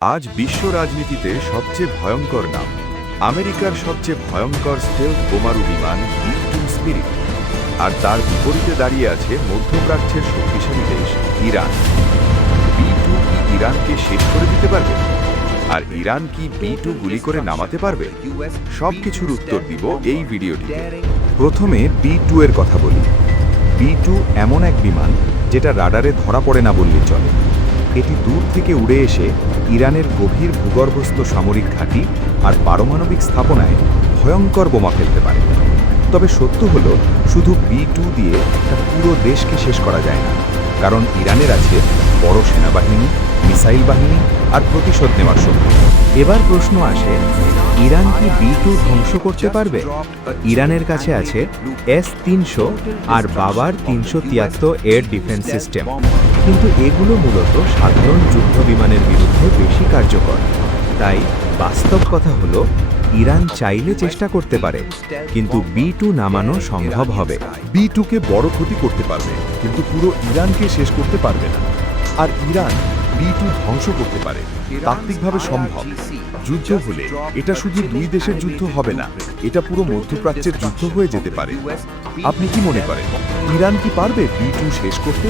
আজ বিশ্ব রাজনীতিতে সবচেয়ে ভয়ঙ্কর নাম, আমেরিকার সবচেয়ে ভয়ঙ্কর স্টেলথ বোমারু বিমান B-2 স্পিরিট। আর তার বিপরীতে দাঁড়িয়ে আছে মধ্যপ্রাচ্যের শক্তিশালী দেশ ইরান। B-2 কি ইরানকে শেষ করে দিতে পারবে? আর ইরান কি B-2 গুলি করে নামাতে পারবে? সবকিছুর উত্তর দিব এই ভিডিওটিতে। প্রথমে B-2 এর কথা বলি। B-2 এমন এক বিমান যেটা রাডারে ধরা পড়ে না বললেই চলে। এটি দূর থেকে উড়ে এসে ইরানের গভীর ভূগর্ভস্থ সামরিক ঘাঁটি আর পারমাণবিক স্থাপনায় ভয়ঙ্কর বোমা ফেলতে পারে। তবে সত্য হলো, শুধু B-2 দিয়ে একটা পুরো দেশকে শেষ করা যায় না, কারণ ইরানের আছে বড় সেনাবাহিনী, মিসাইল বাহিনী আর প্রতিশোধ নেওয়ার শক্তি। এবার প্রশ্ন আসে, ইরান কি B-2 ধ্বংস করতে পারবে? ইরানের কাছে আছে S-300 আর বাবার 373 এয়ার ডিফেন্স সিস্টেম, কিন্তু এগুলো মূলত সাধারণ যুদ্ধ বিমানের বিরুদ্ধে বেশি কার্যকর। তাই বাস্তব কথা হলো, ইরান চাইলে চেষ্টা করতে পারে, কিন্তু B-2 নামানো সম্ভব হবে। B-2কে বড় ক্ষতি করতে পারবে, কিন্তু পুরো ইরানকে শেষ করতে পারবে না। আর ইরান B-2 ধ্বংস করতে পারে, তাত্ত্বিকভাবে সম্ভব। যুদ্ধ হলে এটা শুধু দুই দেশের যুদ্ধ হবে না, এটা পুরো মধ্যপ্রাচ্যের যুদ্ধ হয়ে যেতে পারে। আপনি কি মনে করেন, ইরান কি পারবে B-2 শেষ করতে?